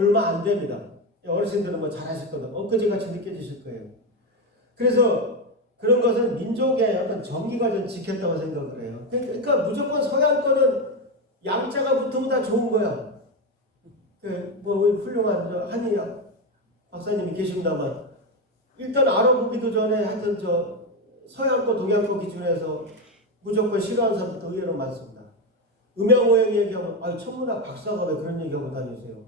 얼마 안 됩니다. 어르신들은 뭐 잘하실 거다. 엊그제같이 느껴지실 거예요. 그래서 그런 것은 민족의 어떤 정기가 좀 지켰다고 생각을 해요. 그러니까 무조건 서양권은 양자가 붙으면 다 좋은 거야. 우리 훌륭한 한의 박사님이 계십니다만 일단 알아보기도 전에 하여튼 서양권 동양권 기준에서 무조건 싫어하는 사람도 의외로 많습니다. 음양오행 얘기하면 천문학 박사가 왜 그런 얘기하고 다니세요?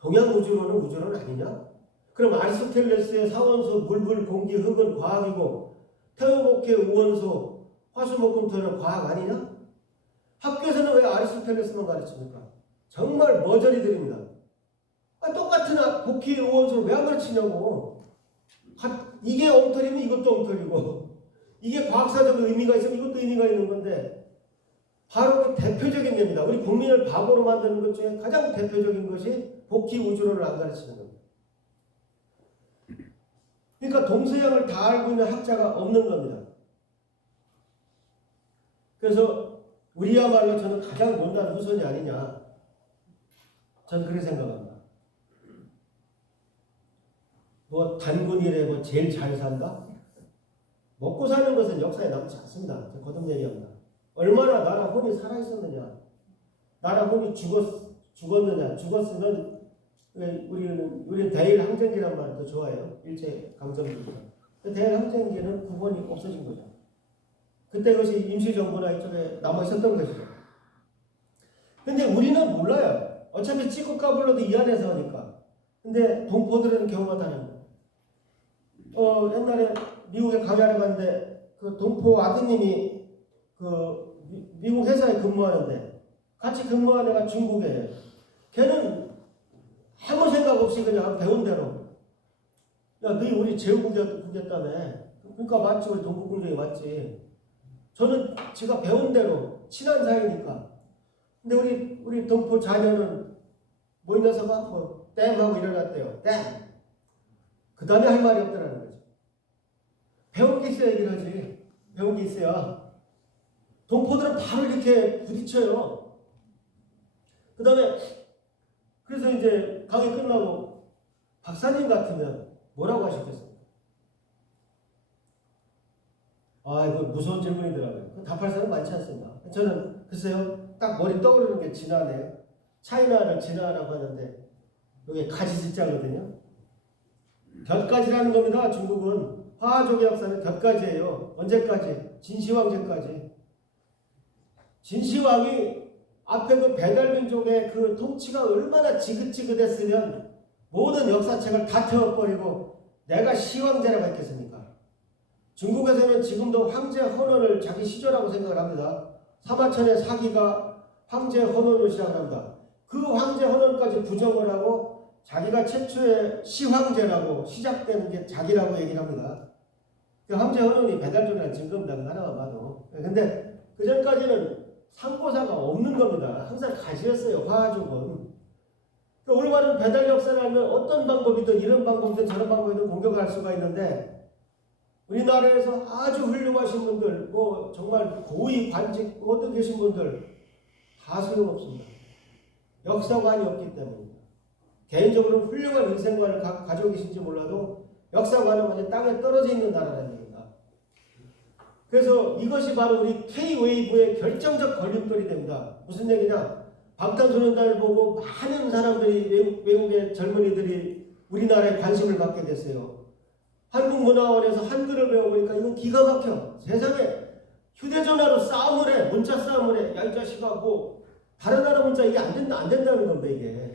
동양 우주론은 우주론 아니냐? 그럼 아리스토텔레스의 사원소 물불 공기 흙은 과학이고 태오복의 우원소 화수목금토는 과학 아니냐? 학교에서는 왜 아리스토텔레스만 가르칩니까? 정말 머저리 드립니다. 똑같은 복희 우원소를 왜 안 가르치냐고. 이게 엉터리면 이것도 엉터리고 이게 과학사적 의미가 있으면 이것도 의미가 있는 건데 바로 그 대표적인 예입니다. 우리 국민을 바보로 만드는 것 중에 가장 대표적인 것이 복희 우주론을 안 가르치는 겁니다. 그러니까 동서양을 다 알고 있는 학자가 없는 겁니다. 그래서 우리야말로 저는 가장 못난 후손이 아니냐. 저는 그렇게 생각합니다. 단군이래 제일 잘 산다? 먹고 사는 것은 역사에 남지 않습니다. 제가 거듭 얘기합니다. 얼마나 나라 혼이 살아있었느냐. 나라 혼이 죽었느냐. 죽었으면 우리는 대일 항쟁기란 말을 더 좋아해요. 일제강점기보다. 대일 항쟁기는 구본이 없어진 거죠. 그때 그것이 임시정부나 이쪽에 남아있었던 것이죠. 근데 우리는 몰라요. 어차피 찍고 까불러도 이 안에서 하니까. 근데 동포들은 경우가 다릅니다. 옛날에 미국에 강연을 갔는데 그 동포 아드님이 미국 회사에 근무하는데 같이 근무한 애가 중국이에요. 걔는 아무 생각 없이 그냥 배운 대로 너희 우리 제후국이었다며. 그러니까 맞지. 우리 동포공정이 맞지. 저는 제가 배운 대로 친한 사이니까. 근데 우리 동포 자녀는 이 녀석아 땜 하고 일어났대요. 땜. 그 다음에 할 말이 없더라는 거죠. 배운 게 있어야 얘기를 하지. 배운 게 있어야. 동포들은 바로 이렇게 부딪혀요. 그 다음에 그래서 이제 강의 끝나고 박사님 같으면 뭐라고 하셨겠습니까? 이거 무서운 질문이더라고요. 답할 사람 많지 않습니다. 저는 글쎄요, 딱 머리 떠오르는 게 진화네요. 차이나를 진화라고 하는데 이게 가지질자거든요. 곁가지라는 겁니다. 중국은 화족의 역사는 곁가지예요. 언제까지? 진시황제까지. 진시황이 앞에 그 배달민족의 그 통치가 얼마나 지긋지긋했으면 모든 역사책을 다 태워버리고 내가 시황제라고 했겠습니까? 중국에서는 지금도 황제 헌원을 자기 시조라고 생각을 합니다. 사마천의 사기가 황제 헌원을 시작을 합니다. 그 황제 헌원까지 부정을 하고 자기가 최초의 시황제라고 시작되는 게 자기라고 얘기를 합니다. 그 황제 헌원이 배달족이라는 증거입니다. 하나만 봐도. 근데 그 전까지는 상고사가 없는 겁니다. 항상 가지였어요. 화족은. 올바른 배달 역사를 알면 어떤 방법이든 이런 방법이든 저런 방법이든 공격할 수가 있는데 우리나라에서 아주 훌륭하신 분들, 정말 고위 관직 얻어 계신 분들 다 소용없습니다. 역사관이 없기 때문입니다. 개인적으로는 훌륭한 인생관을 가지고 계신지 몰라도 역사관은 완전 땅에 떨어져 있는 나라라는 얘기입니다. 그래서 이것이 바로 우리 K-웨이브의 결정적 걸림돌이 됩니다. 무슨 얘기냐? 방탄소년단을 보고 많은 사람들이 외국의 젊은이들이 우리나라에 관심을 갖게 됐어요. 한국문화원에서 한글을 배워보니까 이건 기가 막혀. 세상에 휴대전화로 싸움을 해. 문자 싸움을 해. 야, 이 자식아, 다른 나라 문자 이게 안 된다는 겁니다, 이게.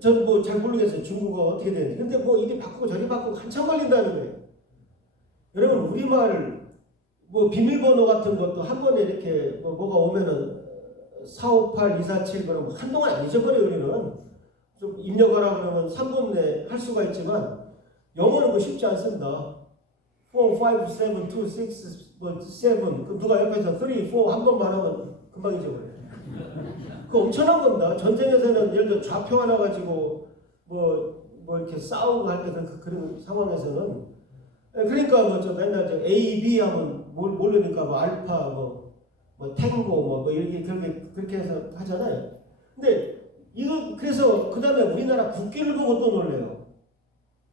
저는 잘 모르겠어요. 중국어 어떻게 되는지. 근데 이리 바꾸고 저리 바꾸고 한참 걸린다는 거예요. 여러분, 우리말, 비밀번호 같은 것도 한 번에 이렇게 뭐가 오면은 458, 247 그러면 한동안 안 잊어버려요, 우리는. 좀 입력하라 그러면 3분 내에 할 수가 있지만 영어는 쉽지 않습니다. 4, 5, 7, 2, 6, 7. 누가 옆에서 3, 4 한 번만 하면 금방 잊어버려요. 그 엄청난 겁니다. 전쟁에서는 예를 들어 좌표 하나 가지고 이렇게 싸우고 할 때 그런 상황에서는 그러니까 맨날 A, B 하면 모르니까 알파 탱고 이렇게 그렇게 해서 하잖아요. 근데 이거 그래서 그 다음에 우리나라 국기를 보고 또 놀래요.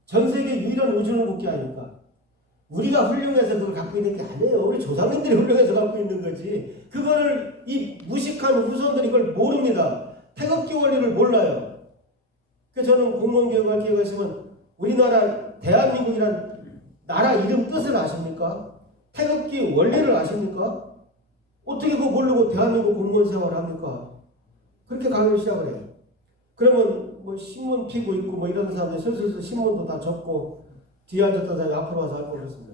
전 세계 유일한 우주는 국기 아닙니까? 우리가 훌륭해서 그걸 갖고 있는 게 아니에요. 우리 조상님들이 훌륭해서 갖고 있는 거지. 그거를 이 무식한 후손들이 이걸 모릅니다. 태극기 원리를 몰라요. 그래서 저는 공무원교육할 기회가 있으면 우리나라 대한민국이란 나라 이름 뜻을 아십니까? 태극기 원리를 아십니까? 어떻게 그거 모르고 대한민국 공무원 생활을 합니까? 그렇게 강의를 시작을 해요. 그러면 뭐 신문 피고 있고 뭐 이런 사람들 슬슬 신문도 다 접고 뒤에 앉았다 다니 앞으로 와서 알고 그랬습니다.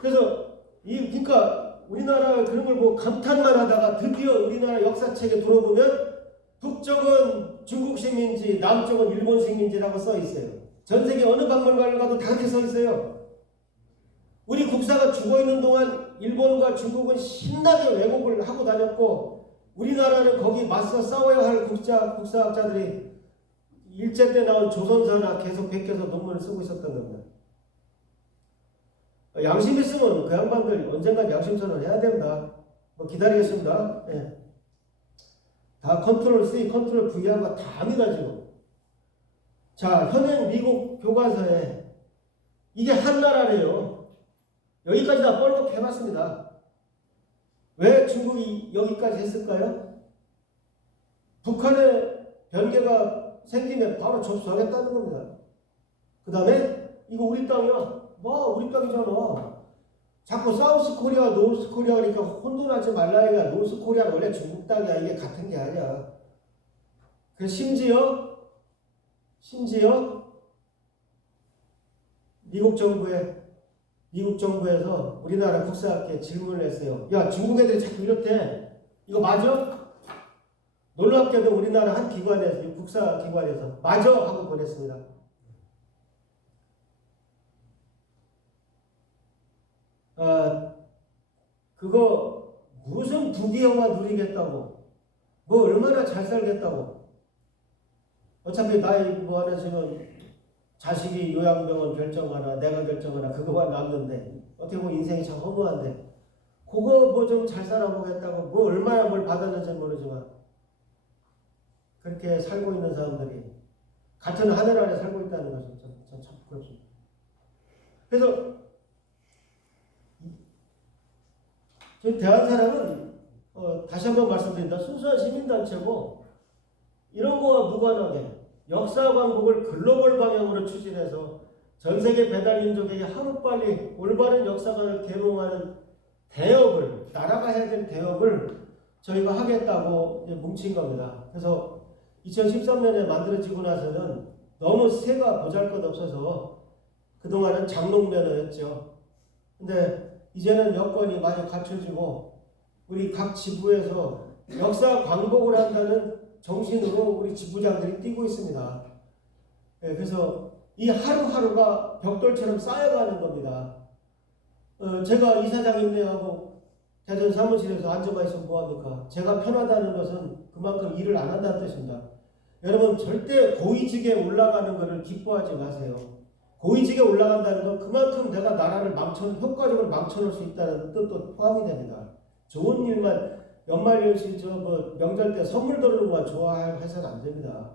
그래서 그러니까 우리나라 그런 걸 보고 감탄만 하다가 드디어 우리나라 역사책에 들어보면 북쪽은 중국 식민지, 남쪽은 일본 식민지라고 써 있어요. 전 세계 어느 박물관을 가도 다 그렇게 써 있어요. 우리 국사가 죽어 있는 동안 일본과 중국은 신나게 왜곡을 하고 다녔고 우리나라는 거기 맞서 싸워야 할 국사학자들이 일제 때 나온 조선사나 계속 베껴서 논문을 쓰고 있었던 겁니다. 양심 있으면 그 양반들 언젠간 양심선언 해야 됩니다. 뭐 기다리겠습니다. 예. 다 컨트롤 C, 컨트롤 V하고 다 합니다 지금. 자, 현행 미국 교과서에 이게 한나라래요. 여기까지 다 뻘겋게 해봤습니다. 왜 중국이 여기까지 했을까요? 북한의 변개가 생기면 바로 접수하겠다는 겁니다. 그 다음에 이거 우리 땅이야. 뭐 우리 땅이잖아. 자꾸 사우스 코리아, 노스 코리아 그러니까 혼돈하지 말라 이가. 노스 코리아는 원래 중국 땅이야. 이게 같은 게 아니야. 그래서 심지어 미국 정부에서 우리나라 국사학계에 질문을 했어요. 야, 중국 애들이 자꾸 이렇대. 이거 맞아? 놀랍게도 우리나라 한 기관에서, 국사기관에서 맞아 하고 보냈습니다. 그거 무슨 부귀영화 누리겠다고, 뭐 얼마나 잘 살겠다고. 어차피 나이 뭐 하나 지금 자식이 요양병원 결정하나 내가 결정하나 그거만 남는데 어떻게 보면 인생이 참 허무한데 그거 뭐 좀 잘 살아보겠다고 뭐 얼마나 뭘 받았는지 모르지만 그렇게 살고 있는 사람들이 같은 하늘 아래 살고 있다는 것은 참 부끄럽습니다. 그래서 저희 대한사랑은 다시 한번 말씀드립니다. 순수한 시민단체고 이런 거와 무관하게 역사 광복을 글로벌 방향으로 추진해서 전세계 배달민족에게 하루빨리 올바른 역사관을 계몽하는 대업을, 나라가 해야 될 대업을 저희가 하겠다고 이제 뭉친 겁니다. 그래서 2013년에 만들어지고 나서는 너무 새가 보잘것없어서 그동안은 장롱면허였죠. 근데 이제는 여건이 많이 갖춰지고 우리 각 지부에서 역사 광복을 한다는 정신으로 우리 지부장들이 뛰고 있습니다. 네, 그래서 이 하루하루가 벽돌처럼 쌓여가는 겁니다. 제가 이사장님네하고 대전 사무실에서 앉아가 있으면 뭐합니까? 제가 편하다는 것은 그만큼 일을 안 한다는 뜻입니다. 여러분 절대 고위직에 올라가는 것을 기뻐하지 마세요. 고위직에 올라간다는 건 그만큼 내가 나라를 효과적으로 망쳐놓을 수 있다는 뜻도 포함이 됩니다. 좋은 일만 연말연시 명절 때 선물 드리는 것만 좋아해서는 안 됩니다.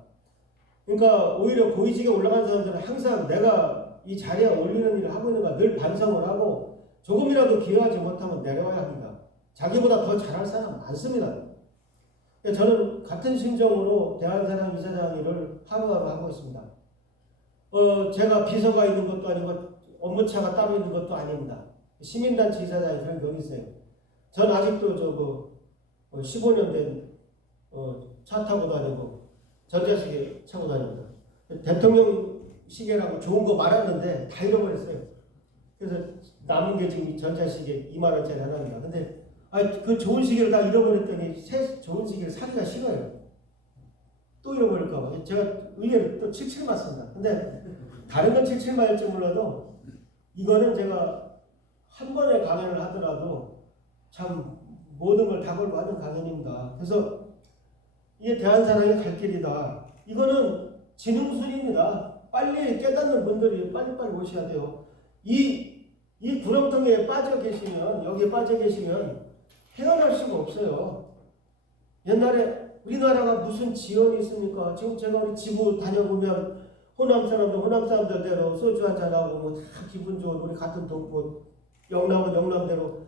그러니까 오히려 고위직에 올라간 사람들은 항상 내가 이 자리에 올리는 일을 하고 있는가 늘 반성을 하고 조금이라도 기여하지 못하면 내려와야 합니다. 자기보다 더 잘할 사람 많습니다. 저는 같은 심정으로 대한사랑 이사장 일을 하루하루 하고 있습니다. 제가 비서가 있는 것도 아니고 업무차가 따로 있는 것도 아닙니다. 시민단체 이사장이 그런 경우 있어요. 전 아직도 15년 된 차 타고 다니고 전자시계 차고 다닙니다. 대통령 시계라고 좋은 거 말았는데 다 잃어버렸어요. 그래서 남은 게 지금 전자시계 2만원짜리 하나입니다. 근데 그 좋은 시계를 다 잃어버렸더니 새 좋은 시계를 사기가 싫어요. 또 잃어버릴까봐. 제가 의외로 또 77 맞습니다. 근데 다른 건 77 맞을지 몰라도 이거는 제가 한 번에 강연을 하더라도 참 모든 걸 다 걸고 하는 강연입니다. 그래서 이게 대한사랑의 갈 길이다. 이거는 지능순입니다. 빨리 깨닫는 분들이 빨리빨리 오셔야 돼요. 이 구렁텅이에 빠져 계시면, 여기에 빠져 계시면 헤어날 수가 없어요. 옛날에 우리나라가 무슨 지연이 있습니까? 지금 제가 우리 지구 다녀보면 호남 사람들대로 소주 한잔하고 뭐 다 기분 좋은 우리 같은 동포, 영남은 영남대로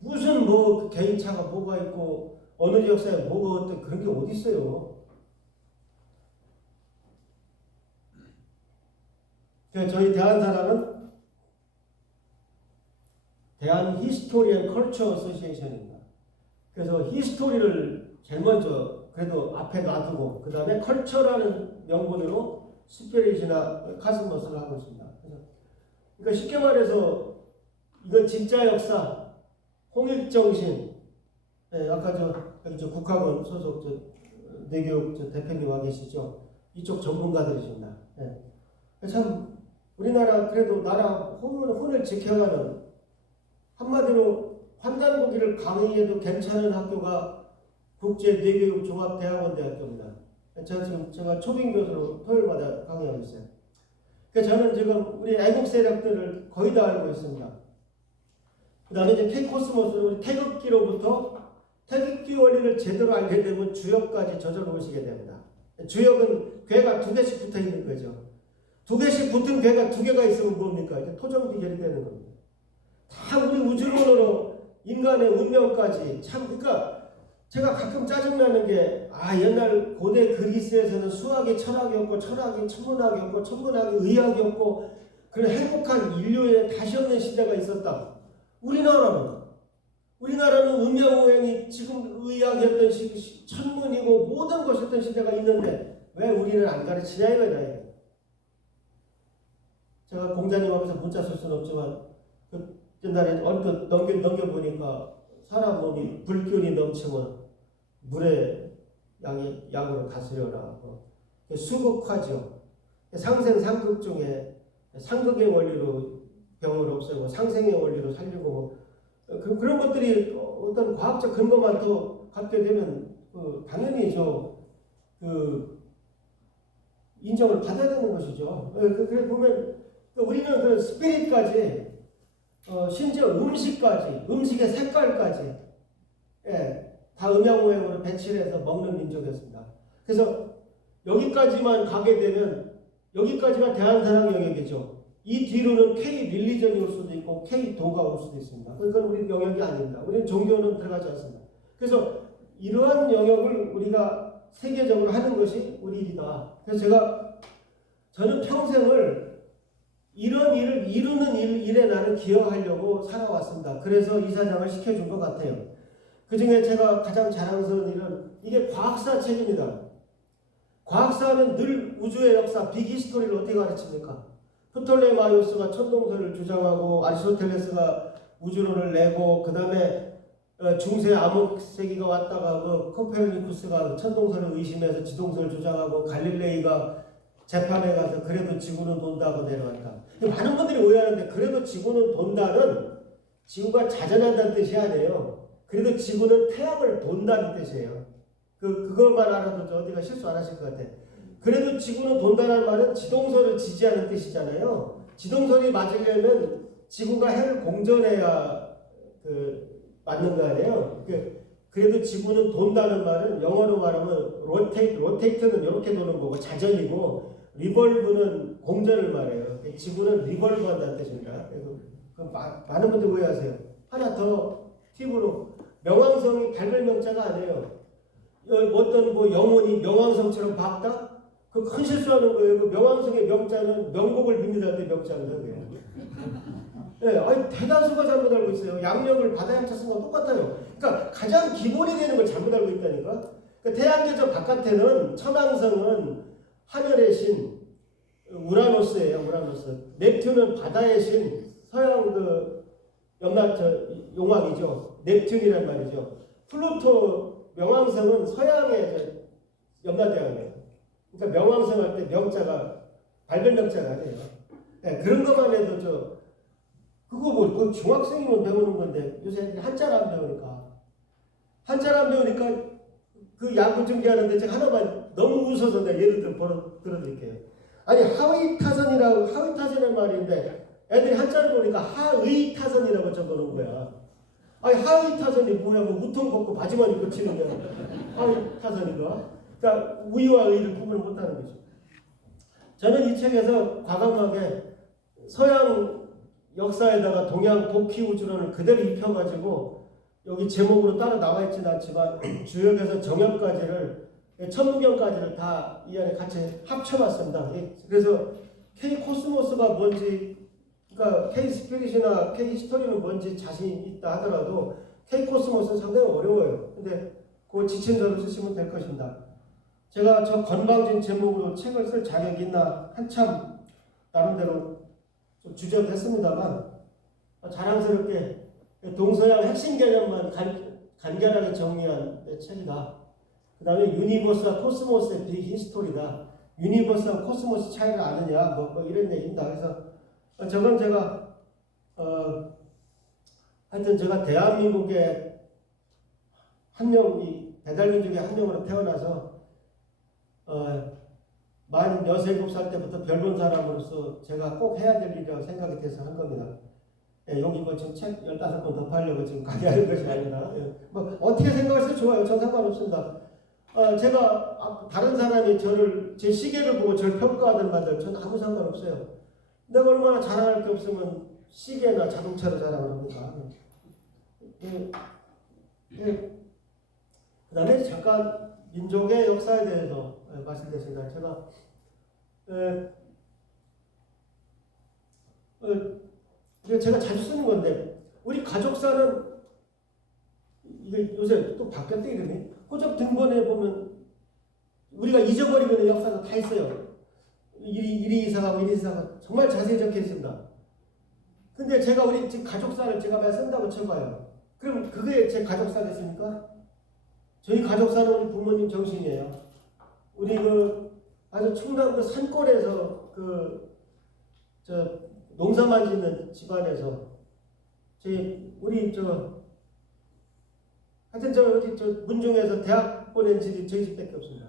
무슨 뭐 개인차가 뭐가 있고 어느 역사에 뭐가 어때 그런 게 어디 있어요? 저희 대한사랑은 대한 히스토리 앤 컬처 어소시에이션입니다. 그래서 히스토리를 제일 먼저 그래도 앞에 놔두고 그 다음에 컬처라는 명분으로 스피릿이나 카스모스를 하고 있습니다. 그러니까 쉽게 말해서 이건 진짜 역사, 홍익정신, 아까 저 국학원 소속 내교육 대표님 와 계시죠? 이쪽 전문가들이십니다. 참 우리나라 그래도 나라 혼을 지켜가는 한마디로 환단고기를 강의해도 괜찮은 학교가 국제내교육종합대학원대학교입니다. 제가 초빙 교수로 토요일마다 강의하고 있어요. 그래서 저는 지금 우리 애국 세력들을 거의 다 알고 있습니다. 그 다음에 이제 K코스모스는 우리 태극기로부터 태극기 원리를 제대로 알게 되면 주역까지 저절로 오시게 됩니다. 주역은 괴가 2개씩 붙어 있는 거죠. 2개씩 붙은 괴가 2개가 있으면 뭡니까? 이제 토정 비결이 되는 겁니다. 다 우리 우주론으로 인간의 운명까지 그러니까 제가 가끔 짜증나는 게 옛날 고대 그리스에서는 수학이 철학이었고 철학이 천문학이었고 천문학이 의학이었고 그런 행복한 인류의 다시 없는 시대가 있었다. 우리나라는 운명오행이 지금 의학이었던 천문이고 모든 것이었던 시대가 있는데 왜 우리는 안 가르치냐 이거다. 제가 공자님 앞에서 문자 쓸 수는 없지만 옛날에 언뜻 넘겨보니까 사람 몸이 불균이 넘치면 물에 양으로 다스려라. 수극화죠. 상생상극 중에 상극의 원리로 병을 없애고 상생의 원리로 살리고 그런 것들이 어떤 과학적 근거만 더 갖게 되면 당연히 인정을 받아야 되는 것이죠. 그래 보면 우리는 그 스피릿까지 심지어 음식의 색깔까지 다 음양오행으로 배치를 해서 먹는 민족이었습니다. 그래서 여기까지만 가게 되면 여기까지가 대한사랑 영역이죠. 이 뒤로는 K-릴리전이 올 수도 있고 K-도가 올 수도 있습니다. 그건 우리 영역이 아닙니다. 우리는 종교는 들어가지 않습니다. 그래서 이러한 영역을 우리가 세계적으로 하는 것이 우리 일이다. 그래서 저는 평생을 이런 일을 이루는 일에 나는 기여하려고 살아왔습니다. 그래서 이사장을 시켜준 것 같아요. 그 중에 제가 가장 자랑스러운 일은 이게 과학사 책입니다. 과학사는 늘 우주의 역사, 빅히스토리를 어떻게 가르칩니까? 프톨레마이오스가 천동설을 주장하고 아리스토텔레스가 우주론을 내고 그 다음에 중세 암흑세기가 왔다가 코페르니쿠스가 천동설을 의심해서 지동설을 주장하고 갈릴레이가 재판에 가서 그래도 지구는 돈다고 내려왔다. 많은 분들이 오해하는데 그래도 지구는 돈다는 지구가 자전한다는 뜻이 아니에요. 그래도 지구는 태양을 돈다는 뜻이에요. 그것만 알아도 어디가 실수 안 하실 것 같아요. 그래도 지구는 돈다는 말은 지동설을 지지하는 뜻이잖아요. 지동설이 맞으려면 지구가 해를 공전해야 맞는 거 아니에요. 그래도 지구는 돈다는 말은 영어로 말하면 로테이트는 이렇게 도는 거고 자전이고 리볼브는 공전을 말해요. 지구는 리볼브 한다는 뜻입니다. 많은 분들 오해하세요. 하나 더 팁으로 명왕성이 밝을 명자가 아니에요. 어떤 영혼이 명왕성처럼 밝다? 그 큰 실수하는 거예요. 그 명왕성의 명자는 명복을 빕니다. 때 명자는 거예요. 네, 대다수가 잘못 알고 있어요. 양력을 바다에 합쳐쓴 건 똑같아요. 그러니까 가장 기본이 되는 걸 잘못 알고 있다니까. 그러니까 태양계적 바깥에는 천왕성은 하늘의 신 우라노스예요. 우라노스. 넵튠은 바다의 신 서양 용왕이죠. 넵튠이란 말이죠. 플루토 명왕성은 서양의 염라대왕이에요. 그러니까 명왕성 할 때 명자가 밝은 명자가 아니에요. 네, 그런 것만 해도 그거 중학생이면 배우는 건데 요새 한자를 안 배우니까 그 야구 중계하는데 제가 하나만 너무 웃어서 내가 예를 들어드릴게요. 아니 하위타선이라는 말인데 애들이 한자를 보니까 하의타선이라고 적어놓은 거야. 아니 하위 타선이 뭐야? 뭐 우통 걷고 바지만 입고 치는데 하위 타선인가? 그러니까 우위와 의를 구분을 못하는 거죠. 저는 이 책에서 과감하게 서양 역사에다가 동양 복희우주론을 그대로 입혀가지고 여기 제목으로 따로 나와 있지는 않지만 주역에서 정역까지를 천무경까지를 다 이 안에 같이 합쳐봤습니다. 그래서 K 코스모스가 뭔지, 그러니까 K 스피릿이나 K 히스토리는 뭔지 자신 있다 하더라도 K 코스모스는 상당히 어려워요. 근데 그 지침서를 쓰시면 될 것입니다. 제가 저 건방진 제목으로 책을 쓸 자격이 있나 한참 나름대로 좀 주저했습니다만 자랑스럽게 동서양 핵심 개념만 간결하게 정리한 책이다. 그 다음에 유니버스와 코스모스의 비히스토리다. 유니버스와 코스모스 차이를 아느냐 뭐 이런 얘기입니다. 그래서 저건 제가 하여튼 제가 대한민국의 한 명, 이 배달민족의 한 명으로 태어나서 만 6~7살 때부터 별 본 사람으로서 제가 꼭 해야 될 일이라고 생각이 돼서 한 겁니다. 예, 여기 뭐 지금 책 15권 더 팔려고 지금 강의하는 것이 아니라 뭐 어떻게 생각하셔도 좋아요. 전 상관없습니다. 제가 다른 사람이 제 시계를 보고 저를 평가하든 말든 저는 아무 상관없어요. 내가 얼마나 자랑할 게 없으면 시계나 자동차로 자랑을 합니다. 그 다음에 잠깐 민족의 역사에 대해서 말씀드렸습니다. 제가 자주 쓰는 건데 우리 가족사는 이게 요새 또 바뀌었대 이름이. 호적 등본에 보면 우리가 잊어버리면 역사가 다 있어요. 이리 이사가고 이리 이사가고 정말 자세히 적혀 있습니다. 근데 제가 우리 지금 가족사를 제가 말 쓴다고 쳐봐요. 그럼 그게 제 가족사 됐습니까? 저희 가족사는 우리 부모님 정신이에요. 우리 아주 충남도 산골에서 농사만 짓는 집안에서 하여튼 문중에서 대학 보낸 집이 저희 집밖에 없습니다.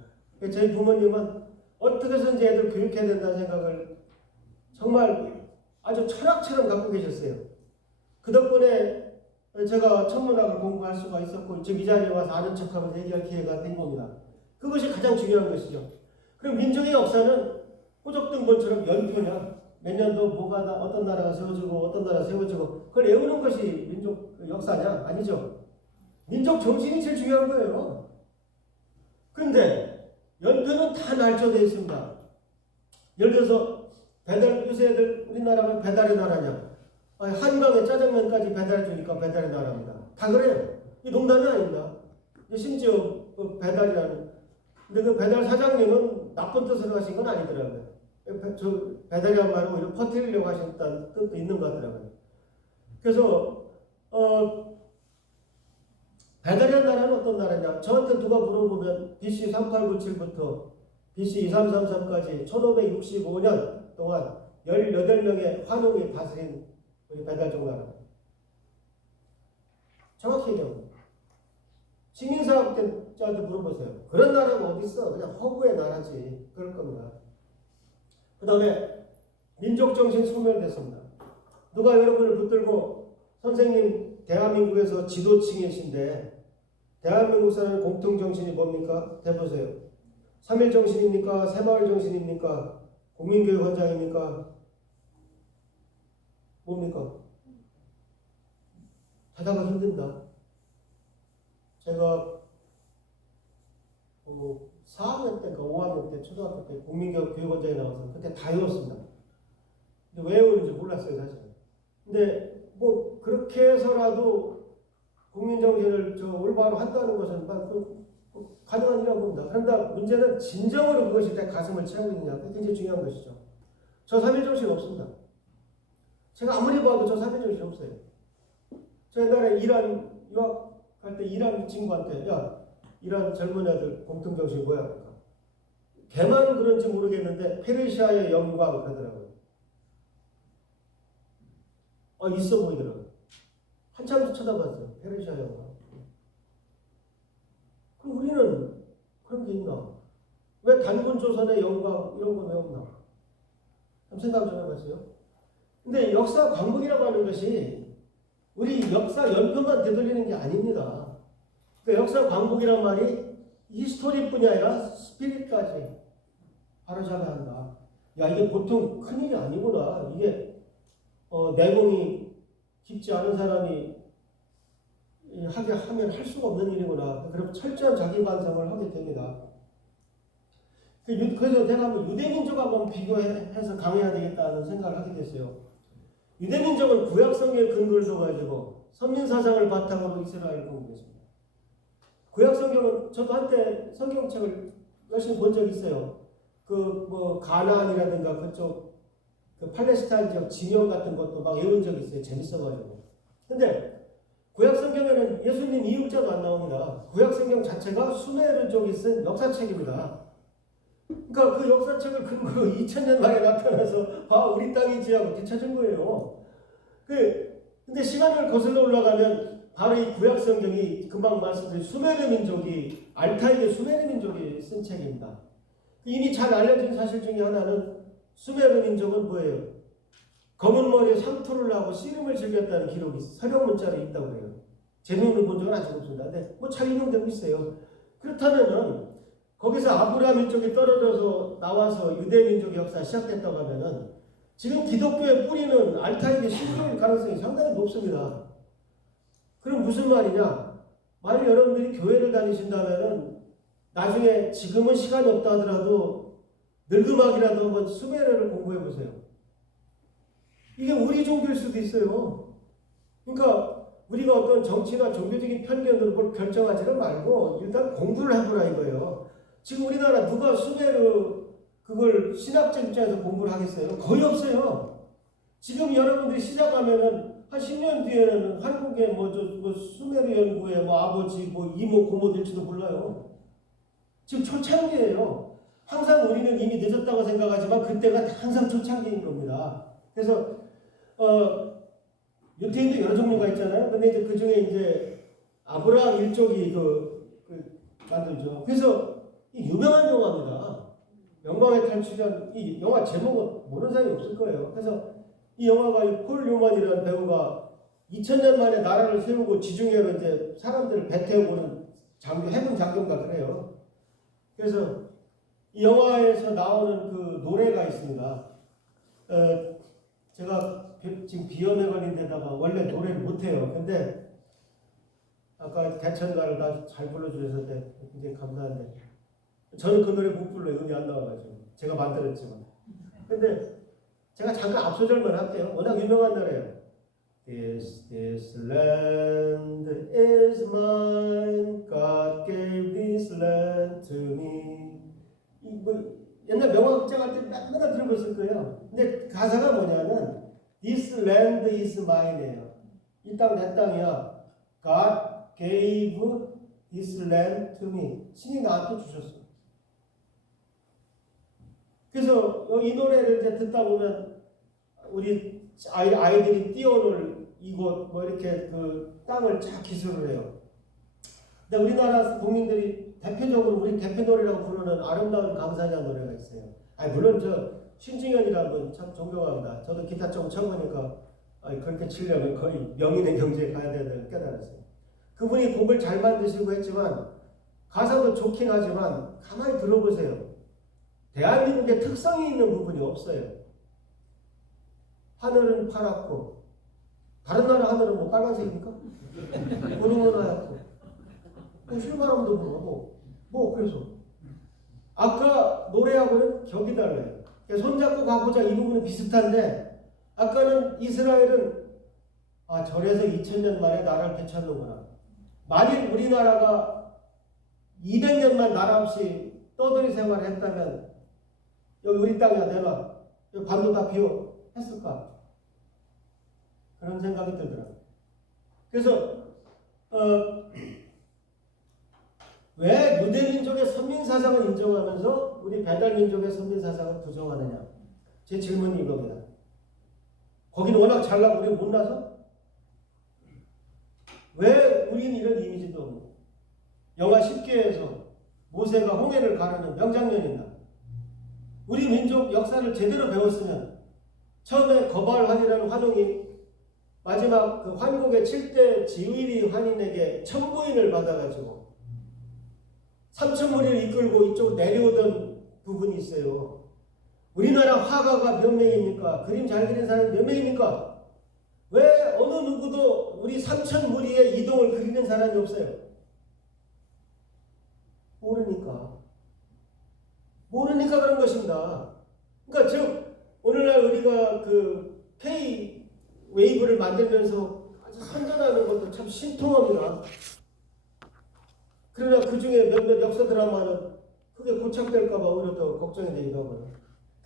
저희 부모님은 어떻게 해서든지 애들 교육해야 된다는 생각을 정말 아주 철학처럼 갖고 계셨어요. 그 덕분에 제가 천문학을 공부할 수가 있었고 지금 이 자리에 와서 아는 척하면서 얘기할 기회가 된 겁니다. 그것이 가장 중요한 것이죠. 그럼 민족의 역사는 호적등본처럼 연표냐? 몇 년도 어떤 나라가 세워지고 어떤 나라가 세워지고 그걸 외우는 것이 민족 역사냐? 아니죠. 민족 정신이 제일 중요한 거예요. 그런데 연표는 다 날조되어 있습니다. 예를 들어서 요새 애들 우리나라가 배달의 나라냐? 한강에 짜장면까지 배달해 주니까 배달의 나라입니다. 다 그래요. 이 농담이 아닙니다. 심지어 배달이라는 근데 그 배달 사장님은 나쁜 뜻으로 하신 건 아니더라고요. 배달이란 말은 오히려 퍼뜨리려고 하셨다는 뜻도 있는 것 같더라고요. 그래서 배달이라는 나라는 어떤 나라냐? 저한테 누가 물어보면 BC 3897부터 BC 2333까지 1565년 동안 18명의 환웅이 다스린 우리 배달족 나라. 정확히 얘기합니다. 시민사업자한테 물어보세요. 그런 나라가 어디 있어? 그냥 허구의 나라지. 그럴 겁니다. 그 다음에 민족정신 소멸됐습니다. 누가 여러분을 붙들고 선생님 대한민국에서 지도층이신데 대한민국 사람의 공통정신이 뭡니까? 대보세요. 3.1 정신입니까? 새마을 정신입니까? 국민교육 헌장입니까? 뭡니까? 대답하기 힘듭니다. 제가 4학년 때인가 5학년 때 초등학교 때 국민교육원장에 나와서 그때 다 외웠습니다. 근데 왜 외우는지 몰랐어요 사실. 근데 뭐 그렇게 해서라도 국민정신을 올바로 한다는 것은 가능한 일이라고 봅니다. 그런데 문제는 진정으로 그것이 내 가슴을 채우고 있느냐. 그게 굉장히 중요한 것이죠. 저 3.1 정신 없습니다. 제가 아무리 봐도 저 3.1 정신 없어요. 저 옛날에 이란 유학할 때 이란 친구한테 야 이란 젊은 애들 공통정신이 뭐야? 걔만 그런지 모르겠는데 페르시아의 영광 그러더라고요. 있어 보이더라고요. 한참 쳐다봤어요. 페르시아 영광. 그럼 우리는 그런 게 있나? 왜 단군 조선의 영광 이런 거 외웠나? 한번 생각 좀 해봤어요. 근데 역사 광복이라고 하는 것이 우리 역사 연표만 되돌리는 게 아닙니다. 그 역사 광복이란 말이 히스토리뿐이 아니라 스피릿까지 바로잡아야 한다. 야, 이게 보통 큰일이 아니구나. 이게 내공이 깊지 않은 사람이 하게 하면 할 수가 없는 일이구나. 그럼 철저한 자기 반성을 하게 됩니다. 그래서 내가 한번 유대민족하고 한번 비교해서 강해야 되겠다는 생각을 하게 됐어요. 유대민족은 구약성경의 근거를 둬가지고 선민사상을 바탕으로 이스라엘을 공부했습니다. 구약성경은 저도 한때 성경책을 열심히 본 적이 있어요. 가나안이라든가 그쪽 팔레스타인 지역 진영 같은 것도 막 외운 적이 있어요. 재밌어가지고. 근데 구약성경에는 예수님 이육자도 안 나옵니다. 구약성경 자체가 수메르족이 쓴 역사책입니다. 그러니까 그 역사책을 근거로 2000년 만에 나타나서 우리 땅이지 하고 뒤쳐진 거예요. 근데 시간을 거슬러 올라가면 바로 이 구약성경이 금방 말씀드린 수메르 민족이 알타이드 수메르 민족이 쓴 책입니다. 이미 잘 알려진 사실 중에 하나는 수메르 민족은 뭐예요? 검은 머리에 상투를 하고 씨름을 즐겼다는 기록이 서령 문자로 있다고 그래요. 제 눈으로 본 적은 아직 없습니다. 근데 잘 인용되고 있어요. 그렇다면은 거기서 아브라함 민족이 떨어져서 나와서 유대 민족의 역사가 시작됐다고 하면은 지금 기독교의 뿌리는 알타이드 신교일 가능성이 상당히 높습니다. 그럼 무슨 말이냐? 만일 여러분들이 교회를 다니신다면은 나중에 지금은 시간이 없다 하더라도 늙음학이라도 한번 수메르를 공부해 보세요. 이게 우리 종교일 수도 있어요. 그러니까 우리가 어떤 정치나 종교적인 편견으로 뭘 결정하지는 말고 일단 공부를 해보라 이거예요. 지금 우리나라 누가 수메르 그걸 신학적 입장에서 공부를 하겠어요? 거의 없어요. 지금 여러분들이 시작하면은 한 10년 뒤에는 한국의 수메르 연구의 아버지 이모 고모 될지도 몰라요. 지금 초창기예요. 항상 우리는 이미 늦었다고 생각하지만 그때가 항상 초창기인 겁니다. 그래서 유태인도 여러 종류가 있잖아요. 근데 이제 그 중에 이제 아브라함 일족이 만들죠. 그래서 이 유명한 영화입니다. 영광의 탈출이란 이 영화 제목은 모르는 사람이 없을 거예요. 그래서 이 영화가 폴 뉴먼이라는 배우가 2000년 만에 나라를 세우고 지중해로 이제 사람들을 배 태우고는 해군 장교인가 그래요. 그래서 이 영화에서 나오는 그 노래가 있습니다. 제가 지금 비염에 걸린 데다가 원래 노래를 못해요. 근데 아까 개천가를 다 잘 불러주셔서 굉장히 감사한데 저는 그 노래 못 불러요. 음이 안 나와가지고. 제가 만들었지만. 근데 제가 잠깐 앞소절만 할게요. 워낙 유명한 노래예요. This land is mine. God gave this land to me. 옛날 명화 극장할 때 맨날 들어봤을 거예요. 근데 가사가 뭐냐면 This land is mine이에요. 이 땅 내 땅이야. God gave this land to me. 신이 나한테 주셨어. 그래서 이 노래를 이제 듣다 보면 우리 아이들이 뛰어놀 이곳 이렇게 그 땅을 쫙 기술을 해요. 근데 우리나라 국민들이 대표적으로 우리 대표 노래라고 부르는 아름다운 강산이라는 노래가 있어요. 물론 저 신중현이라는 분 참 존경합니다. 저도 기타 좀 쳐보니까 그렇게 치려면 거의 명인의 경지에 가야 되는 깨달았어요. 그분이 곡을 잘 만드시고 했지만 가사도 좋긴 하지만 가만히 들어보세요. 대한민국의 특성이 있는 부분이 없어요. 하늘은 파랗고 다른 나라 하늘은 빨간색입니까? 구름은 하얗고 실바람도 불어. 그래서 아까 노래하고는 격이 달라요. 손잡고 가보자 이 부분은 비슷한데 아까는 이스라엘은 저래서 2000년 만에 나라를 되찾는구나. 만일 우리나라가 200년만 나라 없이 떠돌이 생활을 했다면 여기 우리 땅이야 내놔. 여기 반도 다 비워. 했을까? 그런 생각이 들더라고요. 그래서 왜 유대민족의 선민사상을 인정하면서 우리 배달민족의 선민사상을 부정하느냐? 제 질문이 이겁니다. 거기는 워낙 잘나고 우리는 못나서? 왜 우리는 이런 이미지도 없는 영하 10개에서 모세가 홍해를 가르는 명장면이나 우리 민족 역사를 제대로 배웠으면 처음에 거발환이라는 환웅이 마지막 그 환국의 7대 지위리 환인에게 천부인을 받아가지고 삼천무리를 이끌고 이쪽 내려오던 부분이 있어요. 우리나라 화가가 몇 명입니까? 그림 잘 그리는 사람이 몇 명입니까? 왜 어느 누구도 우리 삼천무리의 이동을 그리는 사람이 없어요? 모르니까 그런 것입니다. 그러니까 즉 오늘날 우리가 그 K 웨이브를 만들면서 아주 선전하는 것도 참 신통합니다. 그러나 그 중에 몇몇 역사 드라마는 크게 고착될까봐 오히려 더 걱정이 되기도 하고요.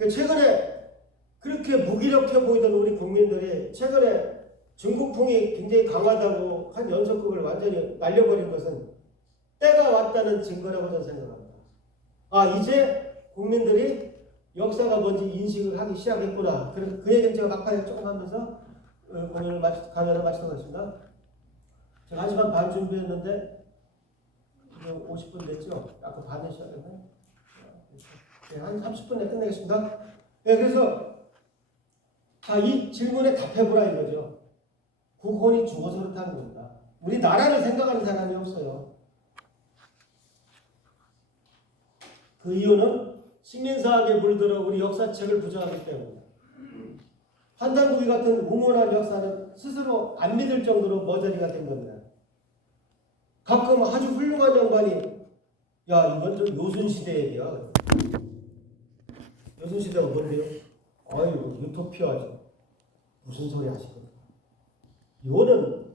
최근에 그렇게 무기력해 보이던 우리 국민들이 최근에 중국풍이 굉장히 강하다고 한 연속극을 완전히 날려버린 것은 때가 왔다는 증거라고 저는 생각합니다. 이제 국민들이 역사가 뭔지 인식을 하기 시작했구나. 그래서 그 얘기는 제가 막판에 조금 하면서 강연을 마치도록 하겠습니다. 제가 1시간 반 준비했는데 이제 50분 됐죠? 아까 반에 시작했나요? 네, 한 30분에 끝내겠습니다. 네, 그래서 이 질문에 답해보라 이거죠. 국혼이 죽어서 그렇다는 겁니다. 우리 나라를 생각하는 사람이 없어요. 그 이유는 식민사학에 물들어 우리 역사책을 부정하기 때문입니다. 환단구이 같은 웅원한 역사는 스스로 안 믿을 정도로 머저리가 된 겁니다. 가끔 아주 훌륭한 양반이 이건 좀 요순시대 얘기야. 요순시대가 뭔데요? 유토피아죠. 무슨 소리 하시거든. 이거는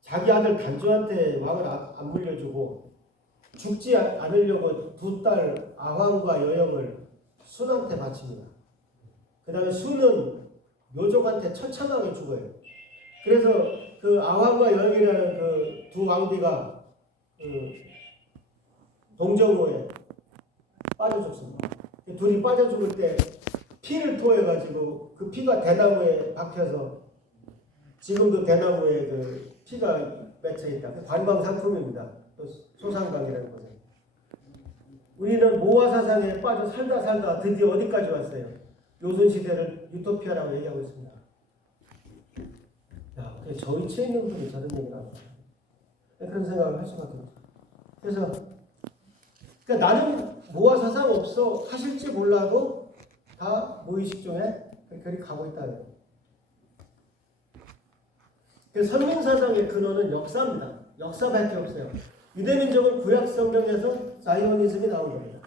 자기 아들 단조한테 왕을 안 물려주고 죽지 않으려고 두 딸 아황과 여영을 순한테 바칩니다. 그 다음에 순은 묘종한테 처참하게 죽어요. 그래서 그 아황과 여영이라는 그 두 왕비가 동정호에 빠져 죽습니다. 둘이 빠져 죽을 때 피를 토해가지고 그 피가 대나무에 박혀서 지금도 대나무에 그 피가 맺혀 있다. 관광 상품입니다. 또 소상강이라는 것은. 우리는 모화 사상에 빠져 살다 드디어 어디까지 왔어요? 요순시대를 유토피아라고 얘기하고 있습니다. 저 위치에 있는 분이 저런 얘기를 합니다. 그런 생각을 할 수밖에 없죠. 그래서 나는 모화 사상 없어 하실지 몰라도 다 무의식 중에 그렇게 가고 있다는. 선민 사상의 근원은 역사입니다. 역사밖에 없어요. 유대민족은 구약 성경에서 사이오니즘이 나온 겁니다.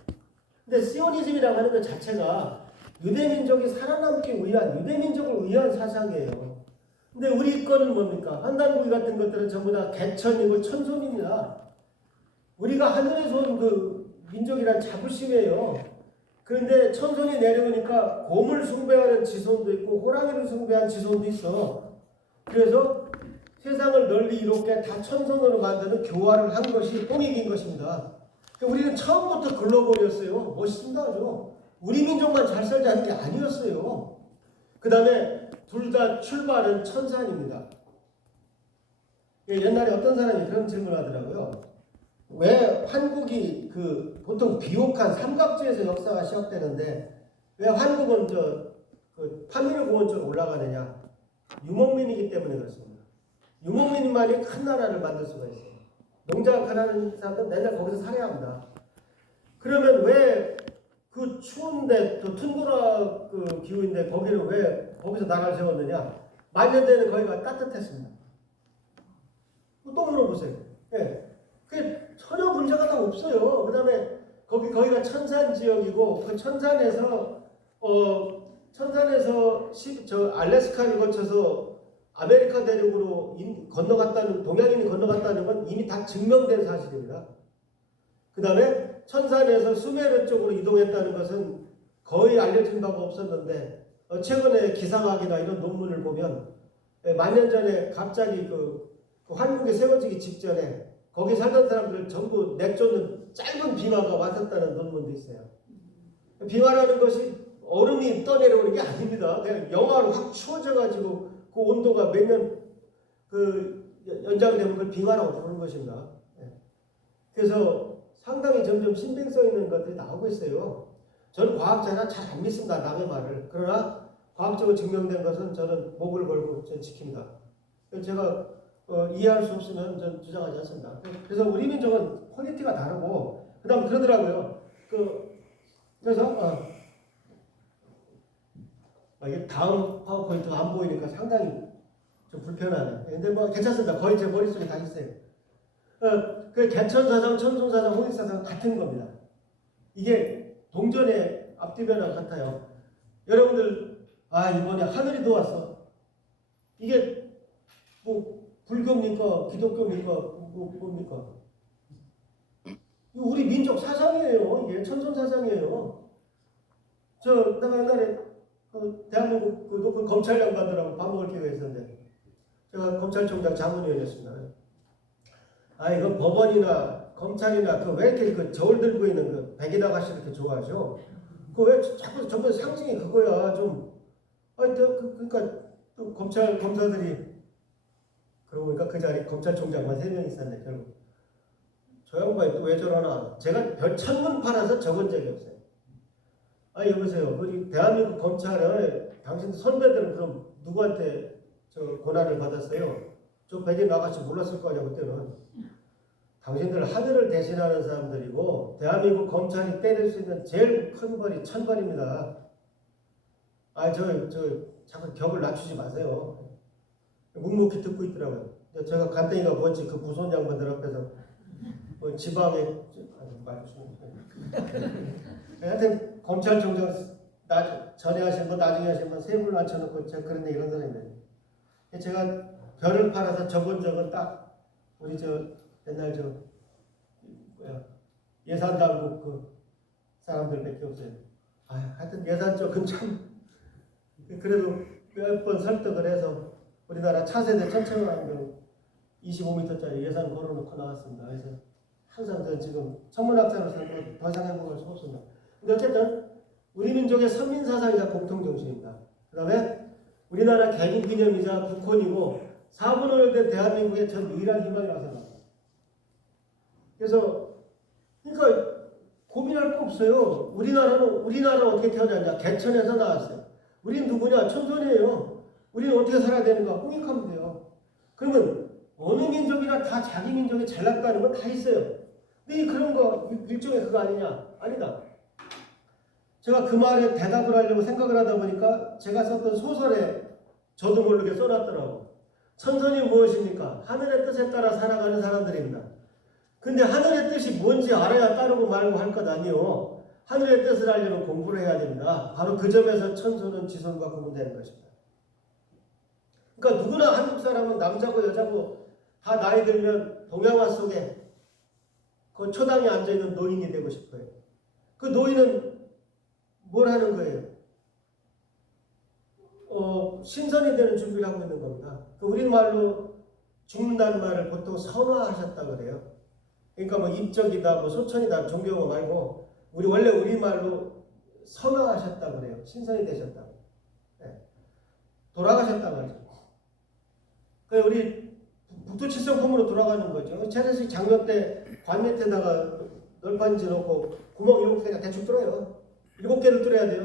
근데 시오니즘이라고 하는 것 자체가 유대민족이 살아남기 위한, 유대민족을 위한 사상이에요. 근데 우리 거는 뭡니까? 환단구이 같은 것들은 전부 다 개천이고 천손입니다. 우리가 하늘에서 온 그 민족이란 자부심이에요. 그런데 천손이 내려오니까 곰을 숭배하는 지손도 있고 호랑이를 숭배하는 지손도 있어. 그래서 세상을 널리 이롭게 다 천손으로 만드는 교화를 한 것이 뽕이긴 것입니다. 우리는 처음부터 글로벌이었어요. 멋있습니다. 아주. 우리 민족만 잘 살자는 게 아니었어요. 그 다음에 둘 다 출발은 천산입니다. 옛날에 어떤 사람이 그런 질문을 하더라고요. 왜 한국이 보통 비옥한 삼각지에서 역사가 시작되는데 왜 한국은 파미르 고원 쪽으로 올라가느냐? 유목민이기 때문에 그렇습니다. 유목민만이 큰 나라를 만들 수가 있어요. 농작하는 사람은 맨날 거기서 살아야 합니다. 그러면 왜 그 추운데 또 툰드라 그 기후인데 거기는 왜 거기서 나라를 세웠느냐? 만년대는 거기가 따뜻했습니다. 또 물어보세요. 그 전혀 문제가 다 없어요. 그 다음에 거기가 천산 지역이고 그 천산에서 알래스카를 거쳐서 아메리카 대륙으로 건너갔다는, 동양인이 건너갔다는 건 이미 다 증명된 사실입니다. 그 다음에 천산에서 수메르 쪽으로 이동했다는 것은 거의 알려진 바가 없었는데 최근에 기상학이나 이런 논문을 보면 만년 전에 갑자기 그 한국에 세워지기 직전에 거기 살던 사람들을 전부 내쫓는 짧은 빙하가 왔었다는 논문도 있어요. 빙하라는 것이 얼음이 떠내려오는 게 아닙니다. 그냥 영하로 확 추워져가지고 그 온도가 몇 년 연장되면 그걸 빙하라고 부르는 것입니다. 그래서 상당히 점점 신빙성 있는 것들이 나오고 있어요. 저는 과학자나 잘 안 믿습니다. 남의 말을. 그러나 과학적으로 증명된 것은 저는 목을 걸고 전 지킵니다. 제가 이해할 수 없으면 전 주장하지 않습니다. 그래서 우리 민족은 퀄리티가 다르고 그다음 그러더라고요. 그래서 이게 다음 파워포인트가 안 보이니까 상당히 좀 불편하네. 근데 뭐 괜찮습니다. 거의 제 머릿속에 다 있어요. 그 개천사상, 천송사상, 홍익사상 같은 겁니다. 이게 동전의 앞뒤변화 같아요. 여러분들 이번에 하늘이 도왔어. 이게 뭐 불교입니까? 기독교입니까? 뭡니까? 우리 민족 사상이에요. 이게 천선사상이에요. 내가 옛날에 대한민국 그 높은 검찰 장관들하고 밥 먹을 기회가 있었는데 제가 검찰총장 자문위원이었습니다. 이거 법원이나 검찰이나 왜 이렇게 그 저울 들고 있는 그 백인 아가씨 이렇게 좋아하죠? 왜 자꾸 전부 상징이 그거야 좀. 그러니까 또 검사들이 그러고 보니까 그 자리 검찰총장만 3명 있었는데 결국 저 양반이 또 왜 저러나. 제가 별 천문 팔아서 적은 적이 없어요. 여보세요. 우리 대한민국 검찰을 당신 선배들은 그럼 누구한테 저 고난을 받았어요? 저 백인 아가씨 몰랐을 거 아니야 그때는. 당신들 하늘을 대신하는 사람들이고 대한민국 검찰이 때릴 수 있는 제일 큰 벌이 천벌입니다. 자꾸 격을 낮추지 마세요. 묵묵히 듣고 있더라고요. 제가 간땡이가 뭔지 그 무서운 양반들 앞에서 지방에 하여튼 검찰총장 전에 하신 분 나중에 하신 분 세 분을 앉혀놓고 제가 그런 얘기를 한 사람인데 제가 별을 팔아서 적은 적은 딱 우리 옛날 예산당국 그 사람들밖에 없어요. 하여튼 예산 쪽은 참 그래도 몇 번 설득을 해서 우리나라 차세대 천천왕경 25m짜리 예산 걸어놓고 나왔습니다. 그래서 항상 저는 지금 천문학자로서 더 이상 행복할 수 없습니다. 근데 어쨌든 우리 민족의 선민사상이자 공통정신입니다. 그 다음에 우리나라 개국기념이자 국헌이고 4분의 1 된 대한민국의 전 유일한 희망이라고 생각합니다. 그래서 그러니까 고민할 거 없어요. 우리나라는 어떻게 태어났냐? 개천에서 나왔어요. 우린 누구냐? 천손이에요. 우리는 어떻게 살아야 되는가? 홍익하면 돼요. 그러면 어느 민족이나 다 자기 민족이 잘났다는 건 다 있어요. 근데 그런 거 일종의 그거 아니냐? 아니다. 제가 그 말에 대답을 하려고 생각을 하다 보니까 제가 썼던 소설에 저도 모르게 써놨더라고. 천선이 무엇입니까? 하늘의 뜻에 따라 살아가는 사람들입니다. 근데 하늘의 뜻이 뭔지 알아야 따르고 말고 할 것 아니요. 하늘의 뜻을 알려면 공부를 해야 됩니다. 바로 그 점에서 천선은 지선과 구분되는 것입니다. 그러니까 누구나 한국 사람은 남자고 여자고 다 나이 들면 동양화 속에 그 초당에 앉아있는 노인이 되고 싶어요. 그 노인은 뭘 하는 거예요? 신선이 되는 준비를 하고 있는 겁니다. 우리말로 죽는다는 말을 보통 선화하셨다 그래요. 그러니까 뭐 입적이다, 뭐 소천이다, 종교가 말고 원래 우리말로 선화하셨다 그래요. 신선이 되셨다고. 네. 돌아가셨다 말이죠. 우리 북두칠성품으로 돌아가는 거죠. 제네시 장로 때 관 밑에다가 널판지 넣고 구멍 7개가 대충 뚫어요. 7개를 뚫어야 돼요.